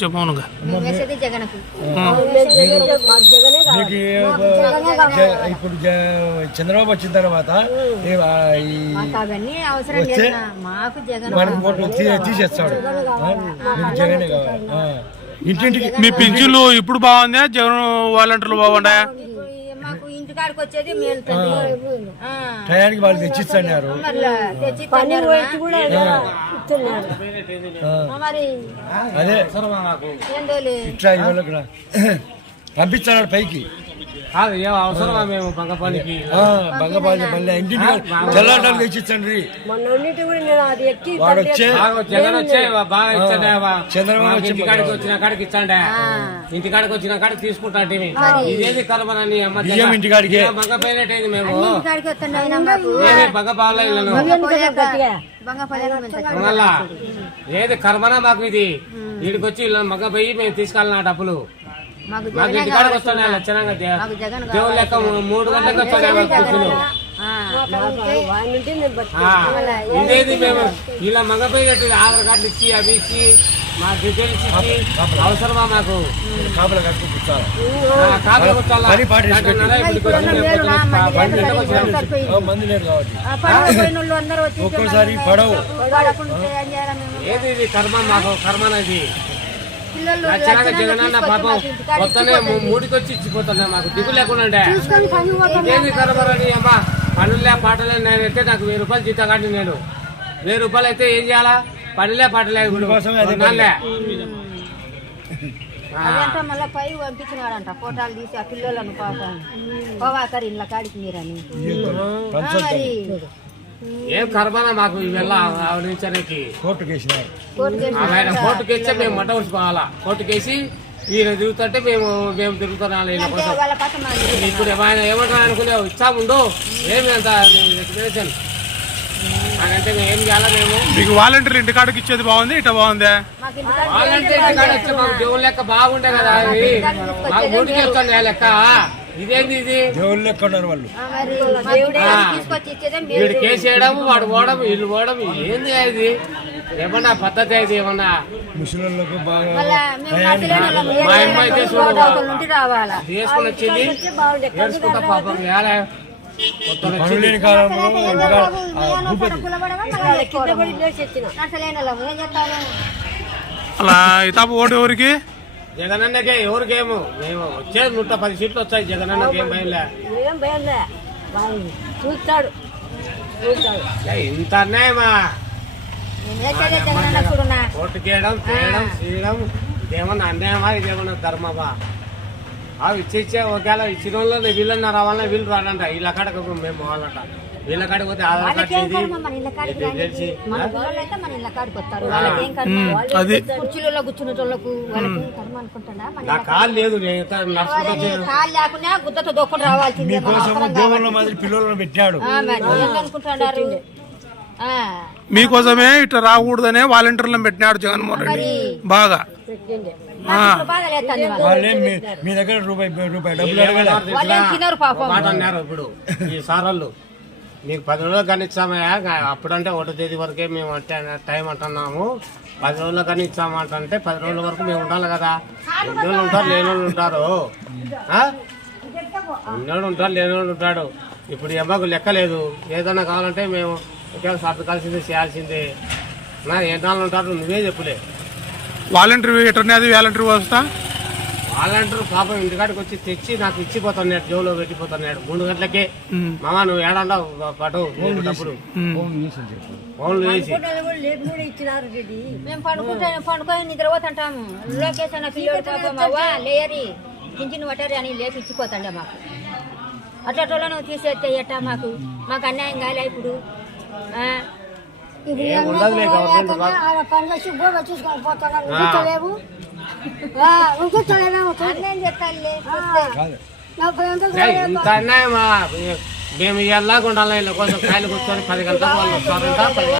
చెప్పవునుగా ఇప్పుడు చంద్రబాబు వచ్చిన తర్వాత మనకు ఓట్లు తీసేస్తాడు. జగనే కావాలి. ఇంటింటికి మీ పింఛన్లు ఇప్పుడు బాగుందా? జగన్ వాలంటీర్లు బాగుండా? ఇంటికాడికి వచ్చేది టయానికి వాళ్ళు తెచ్చిస్తున్నారు. అదే ఇట్లా ఇవాళ పంపిస్తున్నాడు పైకి. అవసరమా మేము బంగపాలికి మళ్ళీ ఇంటికి తెల్లాటాలు తెచ్చిచ్చండి. వాడు వచ్చే జగన్ వచ్చే బాగా ఇచ్చండి. చంద్రబాబు ఇంటికాడికి వచ్చిన కాడికి ఇచ్చండి. ఇంటికాడికి వచ్చిన కాడికి తీసుకుంటాంటే ఇదేది కలమని ఇంటికాడికి బంగపోయినట్టయింది. మేము బంగపాల మళ్ళా ఏది కర్మనా మాకు ఇది. వీడికి వచ్చి మగ్గపోయి మేము తీసుకెళ్ళిన డబ్బులు మాకు ఇంటికాడికి వస్తున్నాయి. లక్షణంగా దేవుడు లెక్క 3 గంటలకు వచ్చాయి. ఇదేది మేము ఇలా మగపోయి ఆధార్ కార్డులు ఇచ్చి అవి ఇచ్చి మా డీటెయిల్స్ ఇచ్చి అవసరమా మాకు? ఒక్కోసారి పడవు. ఏది ఇది కర్మ మాకు కర్మనది. జగనన్న పాపం మొత్తనే 3కి వచ్చి ఇచ్చిపోతున్నా. మాకు దిగు లేకుండా ఏంది కరబరని అమ్మా పనులే పాటలే. నేను అయితే నాకు 1000 రూపాయలు జీతం కాదు. నేను 1000 రూపాయలు అయితే ఏం చేయాలా? పనులే పాటలే. మళ్ళీ పై పంపించినాడంట ఫోటోలు తీసి ఆ పిల్లలను పాపం పోవాకరి ఇళ్ళ కాడికి మీరని. ఏం కర్మనా మాకు ఇవెల్ల ఆవిడించడానికి. కోర్టుకేసి మేము మట ఉడిచిపోవాలా. కోర్టుకేసి ఈయన తిరుగుతుంటే మేము తిరుగుతున్నాం. ఇప్పుడు ఆయన ఏమంటారు అనుకునే ఇచ్చాముండు ఏమి అంత అంటే మేము ఏం చేయాలా? మేము మీకు వాలంటీర్ ఇంటికాడికి ఇచ్చేది బాగుంది, ఇట్లా బాగుందా? వాలంటీర్ ఇంటికాడ ఇచ్చే మాకు దేవుని లెక్క బాగుండే కదా. మాకు 3కి వెళ్తాను లెక్క. ఇదేంది ఇది? దేవుళ్ళు లెక్క ఉన్నారు వాళ్ళు. వీడు కేసు వేయడం, వాడు పోవడం, వీళ్ళు పోవడం. ఏంది ఇది? ఏమన్నా పద్ధతి అయితే ఏమన్నా? ముసలిళ్ళకు బాగా మా అమ్మాయి తీసుకుని వచ్చింది నేర్చుకుంటా పాపం. అలా ఇతాపు ఓటు ఎవరికి? జగనన్నకే. ఎవరికేమో మేము వచ్చేది 110 సీట్లు వచ్చాయి. జగనన్నకి ఏం భయంలే. ఇంత అన్యాయమా? ఓటుకేయడం చేయడం చేయడం ఇదేమన్నా అన్యాయమా? ఇదేమన్నా ధర్మమా? అవి ఇచ్చే ఒకవేళ ఇచ్చిన వాళ్ళు వీళ్ళన్నా రావాలన్నా వీళ్ళు రాలంట. వీళ్ళ కాడకు మేము పోవాలంట. వీళ్ళ కాడికి పోతే ఆధార్ కార్డు తెలిసి నా కాలు లేదు. పిల్లలను పెట్టాడు. మీకోసమే ఇట్లా రాకూడదనే వాలంటీర్లను పెట్టినాడు జగన్మోహన్ రెడ్డి. బాగా మీ దగ్గర రూపాయి డబ్బులు మాట అన్నారు. ఇప్పుడు ఈ సారాళ్ళు నీకు 10 రోజులు కానీ ఇచ్చామయ్యా. అప్పుడంటే 1వ తేదీ వరకే మేము టైం అంటున్నాము. 10 రోజులు కానీ ఇచ్చామంటే 10 రోజుల వరకు మేము ఉండాలి కదా. ఉన్నోళ్ళు ఉంటారు, లేనోళ్ళు ఉంటారు. ఉన్నోళ్ళు ఉంటారు, లేనోళ్ళు ఉంటాడు. ఇప్పుడు ఎమ్మకు లెక్క లేదు. ఏదన్నా కావాలంటే మేము ఒకేలా సర్దుకాల్సిందే, చేయాల్సిందే. ఎన్నాళ్ళు ఉంటారు నువ్వే చెప్పులే. వాలంటీర్ ఎటర్నేది వాలంటీర్ వస్తా వాలంటీర్ పాపం ఇంటికాడికి వచ్చి తెచ్చి నాకు ఇచ్చిపోతున్నాడు. జోలో పెట్టిపోతున్నాడు 3 గంటలకే. మామ నువ్వు ఏడన్నా పటు డబ్బులు ఫోన్లు వేసి మేము పండుకొని నిద్రపోతుంటాము. లొకేషన్ లేయరి కించిని పట్టారు అని లేచి ఇచ్చిపోతాండే మాకు. అట్లా నువ్వు తీసేస్తే ఎట్టా? మాకు అన్యాయం కాలే. ఇప్పుడు ఇంత అన్యాయమా? మేము ఎలాగా ఉండాలి? వీళ్ళ కోసం కాయలు కూర్చొని 10 గంటలకు వాళ్ళు వస్తారంట.